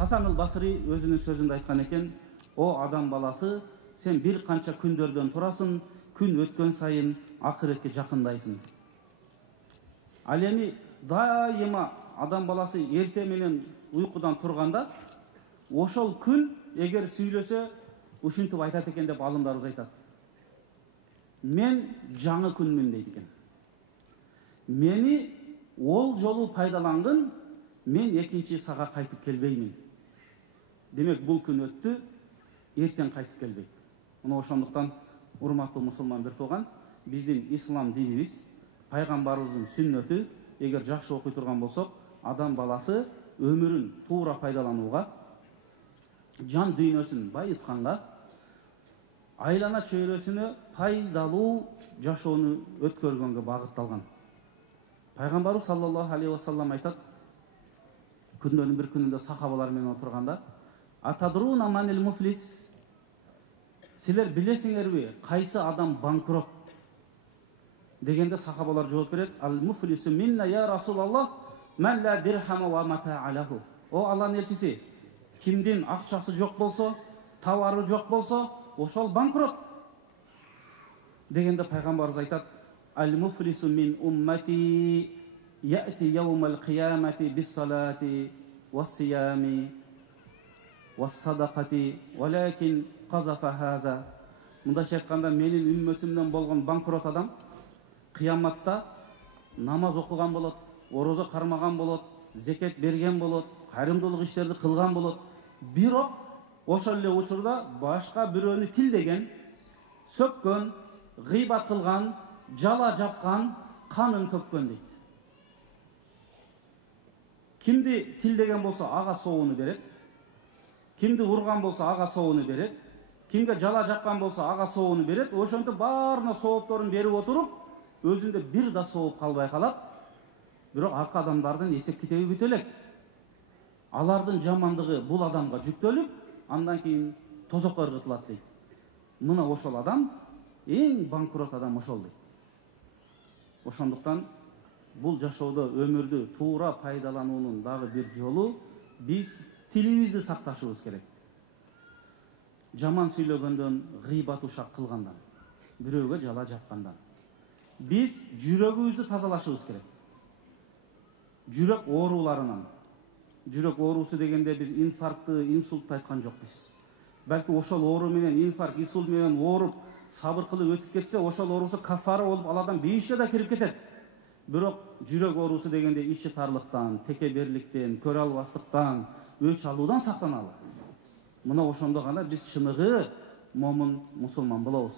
Hasan Basri өзүнүн сөзүндө айткан экен, о адам баласы, сен бир канча күндөрдөн турасың, күн өткөн сайын акыретке жакындайсың. Ал эми дайыма адам баласы эрте менен уйкудан турганда, ошол күн эгер сүйлөсө, ушинтип айтат экен деп алымдарыбыз айтат. Мен жаңы күнмүн дейт экен. Мени ол жолу пайдалангын, мен экинчи сага кайтып келбеймин. Демек бул күн өттү, эртең кайтып келбейт. Мына ошондуктан урматтуу мусулман бир тууган, биздин ислам динибиз, пайгамбарыбыздын сүннөтү, эгер жакшы окуй турган болсок, адам баласы өмүрүн туура пайдаланууга, жан дүйнөсүн байытканга, айлана чөйрөсүнө пайдалуу жашоону өткөргөнгө багытталган. Пайгамбарыбыз саллаллаху алейхи вассалам айтат, күндөрдүн бир күнүндө сахабалар менен отурганда, атадруна манил муфлис, силер билесиңерби кайсы адам банкрот дегенде сахабалар жооп берет, ал муфлису минна я расулаллах ман ла дирхама ва мата'алаху. О Аллахтын элчиси, кимдин акчасы жок болсо, товары жок болсо, ошол банкрот. Дегенде пайгамбарыбыз айтат, ал муфлису мин уммати я'ти яумал кыямати бис-салати вас-сиями вас-садакати валакин казафа хаза. Мындайча айтканда, менин үммөтүмдөн болгон банкрот адам кыяматта намаз окуган болот, орозо кармаган болот, зекет берген болот, кайрымдуулук иштерди кылган болот. Бирок ошол эле учурда башка бирөөнү тилдеген, сөккөн, гыйбат кылган, жала жапкан, канын төккөн дейт. Кимди тилдеген болсо ага соону берет, кимди урган болсо ага соону берет, кимге жала жапкан болсо ага соону берет. Ошонтип баарына соопторун берип отуруп, өзүндө бир да сооп калбай калат. Бирок ак адамдардын эсеп китеби бүт элек. Алардын жамандыгы бул адамга жүктөлүп, андан кийин тозокко ыргытылат дейт. Мына ошол адам, эң банкрот адам ошол дейт. Ошондуктан бул жашоодо өмүрдү туура пайдалануунун дагы бир жолу биз тилибизди сакташыбыз керек. Жаман сүйлөгөндөн, гыйбат ушак кылгандан, бирөөгө жала жапкандан. Биз жүрөгүбүздү тазалашыбыз керек. Жүрөк ооруларынан. Жүрөк оорусу дегенде биз инфарктты, инсультты айткан жокпуз. Балки ошол оору менен, инфаркт, инсульт менен ооруп, сабыр кылып өтүп кетсе, ошол оорусу кафара болуп, ал адам бейишке да кирип кетет. Бирок жүрөк оорусу дегенде ичи тарлыктан, текеберликтен, көрө албастыктан, өч алуудан сактаналы. Мына ошондо гана биз чыныгы момун мусулман болобуз.